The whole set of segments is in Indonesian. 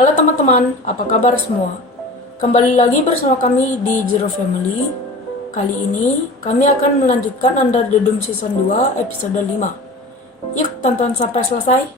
Halo teman-teman, apa kabar semua? Kembali lagi bersama kami di Zero Family. Kali ini kami akan melanjutkan Under the Dome Season 2 episode 5. Yuk tonton sampai selesai.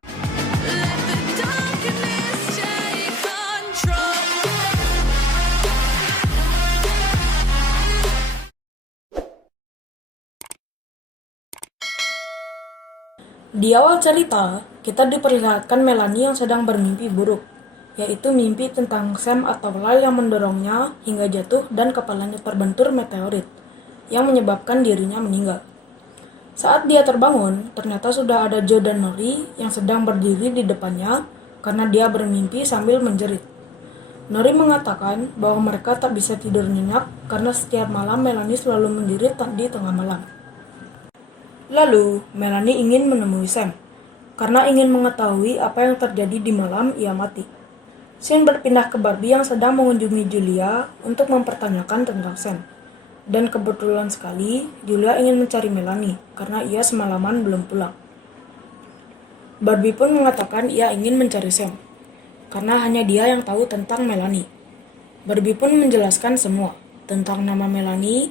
Di awal cerita, kita diperlihatkan Melanie yang sedang bermimpi buruk, yaitu mimpi tentang Sam atau Lyle yang mendorongnya hingga jatuh dan kepalanya terbentur meteorit, yang menyebabkan dirinya meninggal. Saat dia terbangun, ternyata sudah ada Joe dan Nori yang sedang berdiri di depannya karena dia bermimpi sambil menjerit. Nori mengatakan bahwa mereka tak bisa tidur nyenyak karena setiap malam Melanie selalu menjerit di tengah malam. Lalu, Melanie ingin menemui Sam, karena ingin mengetahui apa yang terjadi di malam ia mati. Scene berpindah ke Barbie yang sedang mengunjungi Julia untuk mempertanyakan tentang Sam. Dan kebetulan sekali, Julia ingin mencari Melanie, karena ia semalaman belum pulang. Barbie pun mengatakan ia ingin mencari Sam, karena hanya dia yang tahu tentang Melanie. Barbie pun menjelaskan semua, tentang nama Melanie.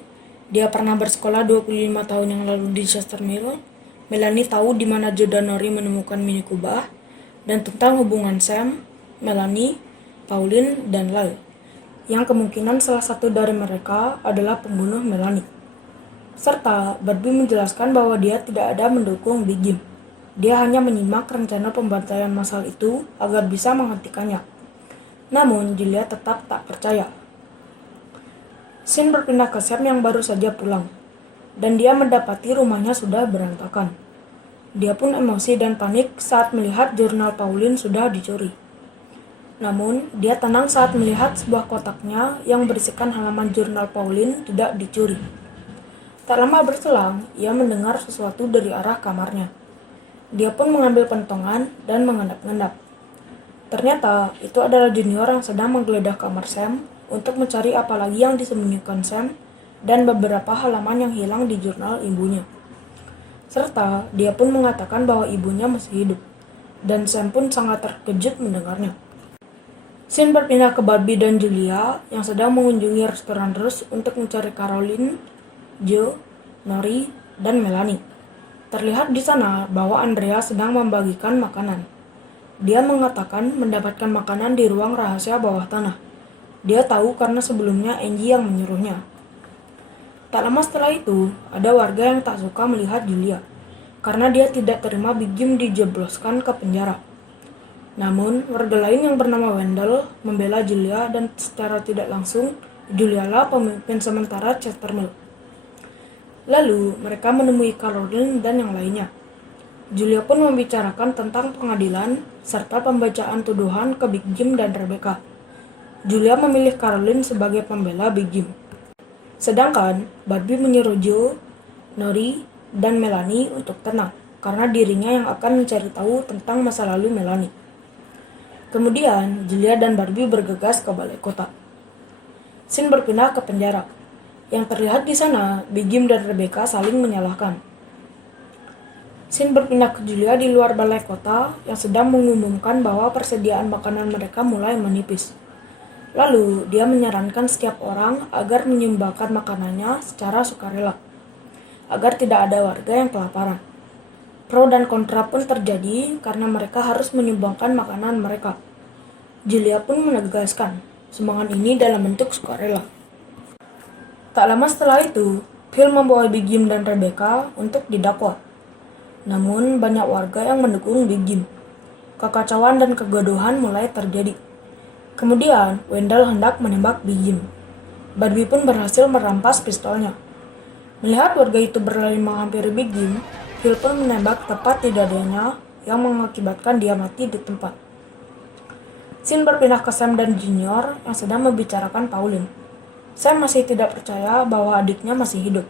Dia pernah bersekolah 25 tahun yang lalu di Chester Mill. Melanie tahu di mana Joe dan Nori menemukan Mini Kubah, dan tentang hubungan Sam, Melanie, Pauline, dan Lyle, yang kemungkinan salah satu dari mereka adalah pembunuh Melanie. Serta Barbie menjelaskan bahwa dia tidak ada mendukung Big Jim. Dia hanya menyimak rencana pembantaian massal itu agar bisa menghentikannya. Namun Julia tetap tak percaya. Scene berpindah ke Sam yang baru saja pulang, dan dia mendapati rumahnya sudah berantakan. Dia pun emosi dan panik saat melihat jurnal Pauline sudah dicuri. Namun, dia tenang saat melihat sebuah kotaknya yang berisikan halaman jurnal Pauline tidak dicuri. Tak lama berselang, ia mendengar sesuatu dari arah kamarnya. Dia pun mengambil pentongan dan mengendap-endap. Ternyata, itu adalah Junior yang sedang menggeledah kamar Sam untuk mencari apa lagi yang disembunyikan Sam dan beberapa halaman yang hilang di jurnal ibunya. Serta dia pun mengatakan bahwa ibunya masih hidup, dan Sam pun sangat terkejut mendengarnya. Scene berpindah ke Barbie dan Julia yang sedang mengunjungi restoran Rose untuk mencari Caroline, Joe, Nori, dan Melanie. Terlihat di sana bahwa Andrea sedang membagikan makanan. Dia mengatakan mendapatkan makanan di ruang rahasia bawah tanah. Dia tahu karena sebelumnya Angie yang menyuruhnya. Tak lama setelah itu, ada warga yang tak suka melihat Julia, karena dia tidak terima Big Jim dijebloskan ke penjara. Namun, warga lain yang bernama Wendell membela Julia dan secara tidak langsung, Julia lah pemimpin sementara Chester Mill. Lalu, mereka menemui Caroline dan yang lainnya. Julia pun membicarakan tentang pengadilan serta pembacaan tuduhan ke Big Jim dan Rebecca. Julia memilih Caroline sebagai pembela Big Jim. Sedangkan Barbie menyuruh Joe, Nori, dan Melanie untuk tenang, karena dirinya yang akan mencari tahu tentang masa lalu Melanie. Kemudian, Julia dan Barbie bergegas ke balai kota. Scene berpindah ke penjara. Yang terlihat di sana, Big Jim dan Rebecca saling menyalahkan. Scene berpindah ke Julia di luar balai kota yang sedang mengumumkan bahwa persediaan makanan mereka mulai menipis. Lalu, dia menyarankan setiap orang agar menyumbangkan makanannya secara sukarela, agar tidak ada warga yang kelaparan. Pro dan kontra pun terjadi karena mereka harus menyumbangkan makanan mereka. Julia pun menegaskan sumbangan ini dalam bentuk sukarela. Tak lama setelah itu, Phil membawa Big Jim dan Rebecca untuk didakwa. Namun, banyak warga yang mendukung Big Jim. Kekacauan dan kegaduhan mulai terjadi. Kemudian, Wendell hendak menembak Big Jim. Barbie pun berhasil merampas pistolnya. Melihat warga itu berlari menghampiri Big Jim, Phil pun menembak tepat di dadanya yang mengakibatkan dia mati di tempat. Scene berpindah ke Sam dan Junior yang sedang membicarakan Pauline. Sam masih tidak percaya bahwa adiknya masih hidup.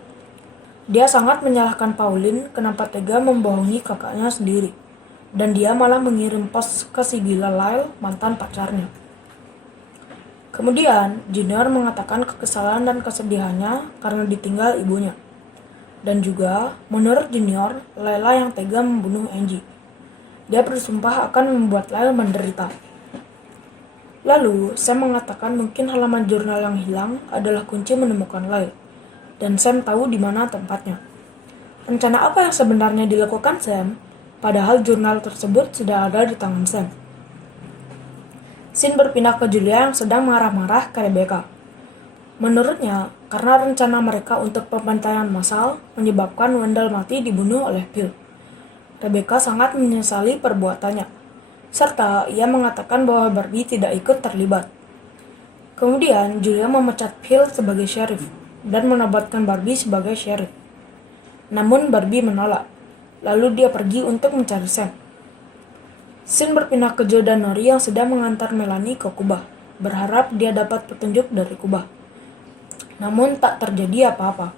Dia sangat menyalahkan Pauline kenapa tega membohongi kakaknya sendiri, dan dia malah mengirim pos ke si gila Lyle, mantan pacarnya. Kemudian, Junior mengatakan kekesalan dan kesedihannya karena ditinggal ibunya. Dan juga, menurut Junior, Layla yang tega membunuh Angie. Dia bersumpah akan membuat Lyle menderita. Lalu, Sam mengatakan mungkin halaman jurnal yang hilang adalah kunci menemukan Lyle, dan Sam tahu di mana tempatnya. Rencana apa yang sebenarnya dilakukan Sam, padahal jurnal tersebut sudah ada di tangan Sam? Scene berpindah ke Julia yang sedang marah-marah ke Rebecca. Menurutnya, karena rencana mereka untuk pembantaian massal menyebabkan Wendell mati dibunuh oleh Phil. Rebecca sangat menyesali perbuatannya, serta ia mengatakan bahwa Barbie tidak ikut terlibat. Kemudian, Julia memecat Phil sebagai sheriff dan menobatkan Barbie sebagai sheriff. Namun Barbie menolak, lalu dia pergi untuk mencari Sam. Scene berpindah ke Joe dan Nori yang sedang mengantar Melanie ke kubah, berharap dia dapat petunjuk dari kubah. Namun tak terjadi apa-apa.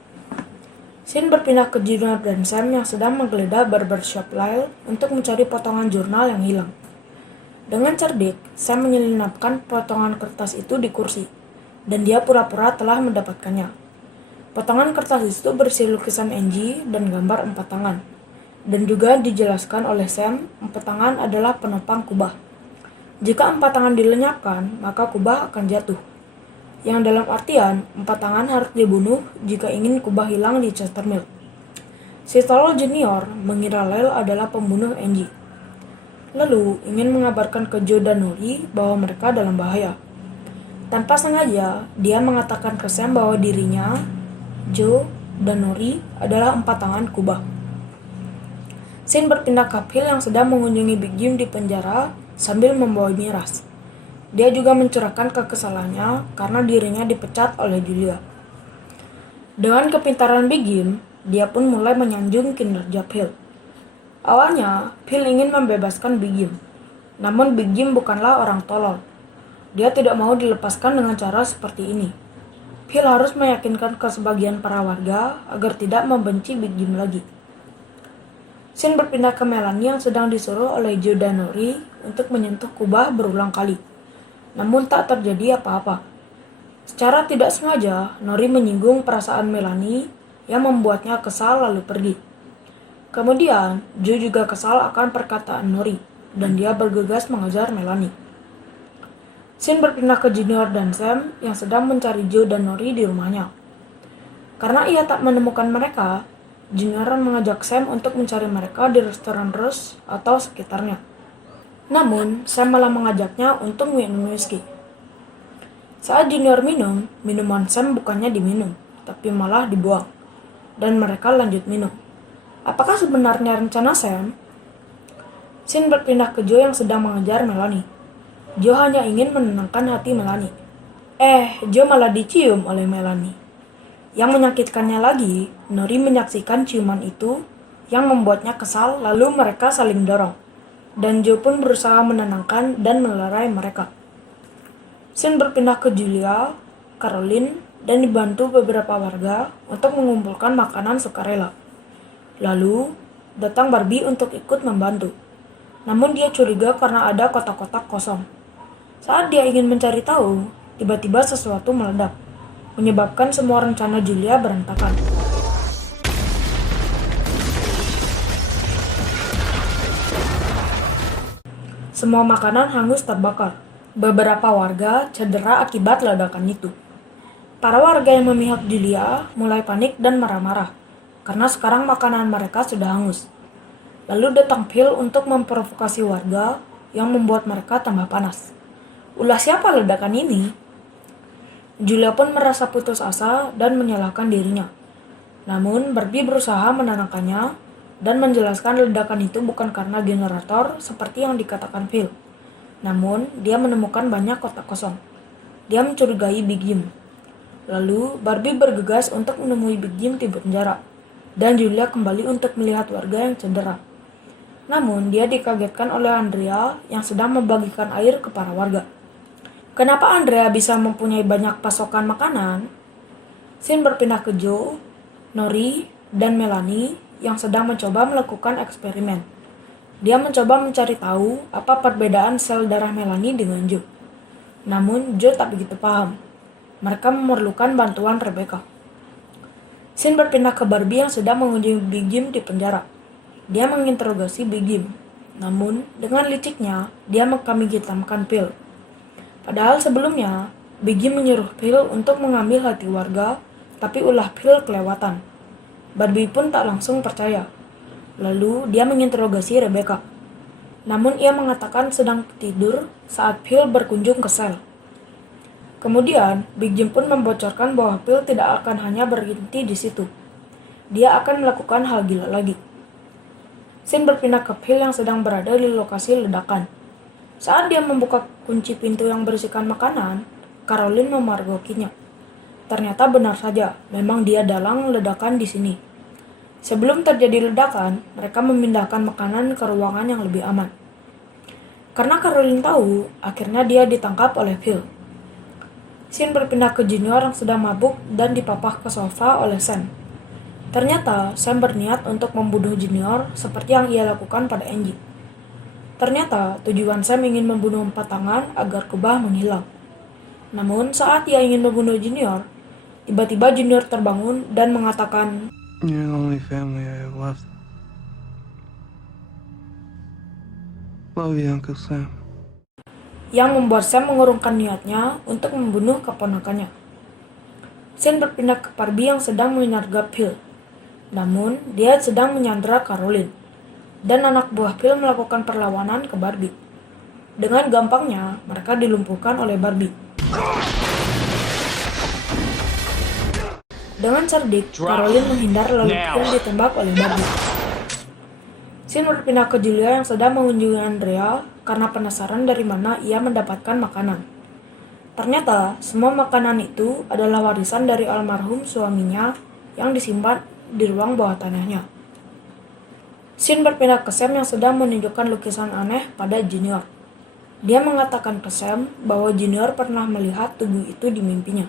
Scene berpindah ke Junior dan Sam yang sedang menggeledah barbershop Lyle untuk mencari potongan jurnal yang hilang. Dengan cerdik, Sam menyelinapkan potongan kertas itu di kursi, dan dia pura-pura telah mendapatkannya. Potongan kertas itu berisi lukisan Angie dan gambar 4 tangan, dan juga dijelaskan oleh Sam, 4 tangan adalah penopang kubah. Jika 4 tangan dilenyapkan, maka kubah akan jatuh. Yang dalam artian, 4 tangan harus dibunuh jika ingin kubah hilang di Chesterfield. Si tolol junior mengira Lyle adalah pembunuh Angie. Lalu ingin mengabarkan ke Joe dan Nori bahwa mereka dalam bahaya. Tanpa sengaja, dia mengatakan ke Sam bahwa dirinya, Joe, dan Nori adalah 4 tangan kubah. Scene berpindah ke Phil yang sedang mengunjungi Big Jim di penjara sambil membawa miras. Dia juga mencurahkan kekesalannya karena dirinya dipecat oleh Julia. Dengan kepintaran Big Jim, dia pun mulai menyanjung kinerja Phil. Awalnya, Phil ingin membebaskan Big Jim. Namun Big Jim bukanlah orang tolol. Dia tidak mau dilepaskan dengan cara seperti ini. Phil harus meyakinkan ke sebagian para warga agar tidak membenci Big Jim lagi. Scene berpindah ke Melanie yang sedang disuruh oleh Joe dan Nori untuk menyentuh kubah berulang kali. Namun tak terjadi apa-apa. Secara tidak sengaja, Nori menyinggung perasaan Melanie yang membuatnya kesal lalu pergi. Kemudian, Joe juga kesal akan perkataan Nori, dan dia bergegas mengejar Melanie. Scene berpindah ke Junior dan Sam yang sedang mencari Joe dan Nori di rumahnya. Karena ia tak menemukan mereka, Junior mengajak Sam untuk mencari mereka di restoran Rose atau sekitarnya. Namun, Sam malah mengajaknya untuk minum whisky. Saat Junior minum, minuman Sam bukannya diminum, tapi malah dibuang. Dan mereka lanjut minum. Apakah sebenarnya rencana Sam? Scene berpindah ke Joe yang sedang mengejar Melanie. Joe hanya ingin menenangkan hati Melanie. Joe malah dicium oleh Melanie. Yang menyakitkannya lagi, Nori menyaksikan ciuman itu yang membuatnya kesal, lalu mereka saling dorong. Dan Joe pun berusaha menenangkan dan melerai mereka. Scene berpindah ke Julia, Caroline, dan dibantu beberapa warga untuk mengumpulkan makanan sukarela. Lalu, datang Barbie untuk ikut membantu. Namun dia curiga karena ada kotak-kotak kosong. Saat dia ingin mencari tahu, tiba-tiba sesuatu meledak, menyebabkan semua rencana Julia berantakan. Semua makanan hangus terbakar. Beberapa warga cedera akibat ledakan itu. Para warga yang memihak Julia mulai panik dan marah-marah, karena sekarang makanan mereka sudah hangus. Lalu datang Phil untuk memprovokasi warga yang membuat mereka tambah panas. Ulah siapa ledakan ini? Julia pun merasa putus asa dan menyalahkan dirinya. Namun Barbie berusaha menenangkannya dan menjelaskan ledakan itu bukan karena generator seperti yang dikatakan Phil. Namun, dia menemukan banyak kotak kosong. Dia mencurigai Big Jim. Lalu, Barbie bergegas untuk menemui Big Jim di penjara. Dan Julia kembali untuk melihat warga yang cedera. Namun, dia dikagetkan oleh Andrea yang sedang membagikan air ke para warga. Kenapa Andrea bisa mempunyai banyak pasokan makanan? Scene berpindah ke Joe, Nori, dan Melanie yang sedang mencoba melakukan eksperimen. Dia mencoba mencari tahu apa perbedaan sel darah Melanie dengan Joe. Namun Joe tak begitu paham. Mereka memerlukan bantuan Rebecca. Scene berpindah ke Barbie yang sedang mengunjungi Big Jim di penjara. Dia menginterogasi Big Jim. Namun dengan liciknya dia mengkambing hitamkan Phil. Padahal sebelumnya, Biggie menyuruh Phil untuk mengambil hati warga, tapi ulah Phil kelewatan. Barbie pun tak langsung percaya. Lalu dia menginterogasi Rebecca. Namun ia mengatakan sedang tidur saat Phil berkunjung ke sel. Kemudian, Big Jim pun membocorkan bahwa Phil tidak akan hanya berhenti di situ. Dia akan melakukan hal gila lagi. Scene berpindah ke Phil yang sedang berada di lokasi ledakan. Saat dia membuka kunci pintu yang berisikan makanan, Caroline memergokinya. Ternyata benar saja, memang dia dalang ledakan di sini. Sebelum terjadi ledakan, mereka memindahkan makanan ke ruangan yang lebih aman. Karena Caroline tahu, akhirnya dia ditangkap oleh Phil. Scene berpindah ke Junior yang sedang mabuk dan dipapah ke sofa oleh Sam. Ternyata Sam berniat untuk membunuh Junior seperti yang ia lakukan pada Angie. Ternyata tujuan Sam ingin membunuh 4 tangan agar kubah menghilang. Namun saat ia ingin membunuh Junior, tiba-tiba Junior terbangun dan mengatakan, "You're the only family I have left. Love you, Uncle Sam." yang membuat Sam mengurungkan niatnya untuk membunuh keponakannya. Scene berpindah ke Barbie yang sedang menyergap Phil. Namun, dia sedang menyandra Caroline. Dan anak buah Phil melakukan perlawanan ke Barbie. Dengan gampangnya, mereka dilumpuhkan oleh Barbie. Dengan cerdik, Caroline menghindar lalu Phil ditembak oleh Barbie. Scene berpindah ke Julia yang sedang mengunjungi Andrea karena penasaran dari mana ia mendapatkan makanan. Ternyata, semua makanan itu adalah warisan dari almarhum suaminya yang disimpan di ruang bawah tanahnya. Scene berpindah ke Sam yang sedang menunjukkan lukisan aneh pada Junior. Dia mengatakan ke Sam bahwa Junior pernah melihat tubuh itu di mimpinya.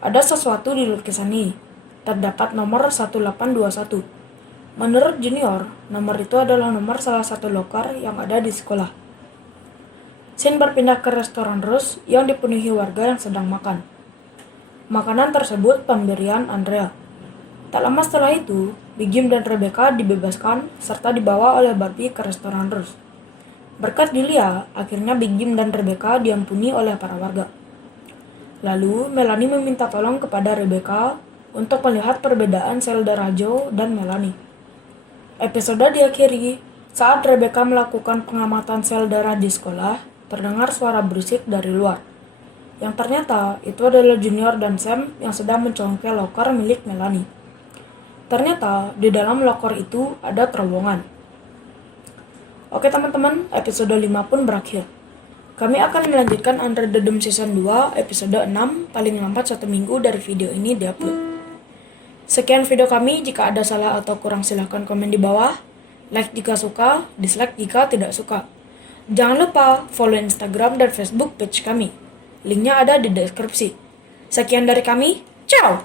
Ada sesuatu di lukisan ini. Terdapat nomor 1821. Menurut Junior, nomor itu adalah nomor salah satu loker yang ada di sekolah. Scene berpindah ke restoran Rose yang dipenuhi warga yang sedang makan. Makanan tersebut pemberian Andrea. Tak lama setelah itu, Big Jim dan Rebecca dibebaskan serta dibawa oleh Barbie ke restoran Rose. Berkat Julia, akhirnya Big Jim dan Rebecca diampuni oleh para warga. Lalu, Melanie meminta tolong kepada Rebecca untuk melihat perbedaan sel darah Joe dan Melanie. Episode diakhiri saat Rebecca melakukan pengamatan sel darah di sekolah, terdengar suara berisik dari luar. Yang ternyata itu adalah Junior dan Sam yang sedang mencongkel loker milik Melanie. Ternyata di dalam loker itu ada terowongan. Oke teman-teman, episode 5 pun berakhir. Kami akan melanjutkan Under the Dome Season 2 episode 6 paling lambat 1 minggu dari video ini diupload. Sekian video kami, jika ada salah atau kurang silahkan komen di bawah. Like jika suka, dislike jika tidak suka. Jangan lupa follow Instagram dan Facebook page kami. Linknya ada di deskripsi. Sekian dari kami, ciao!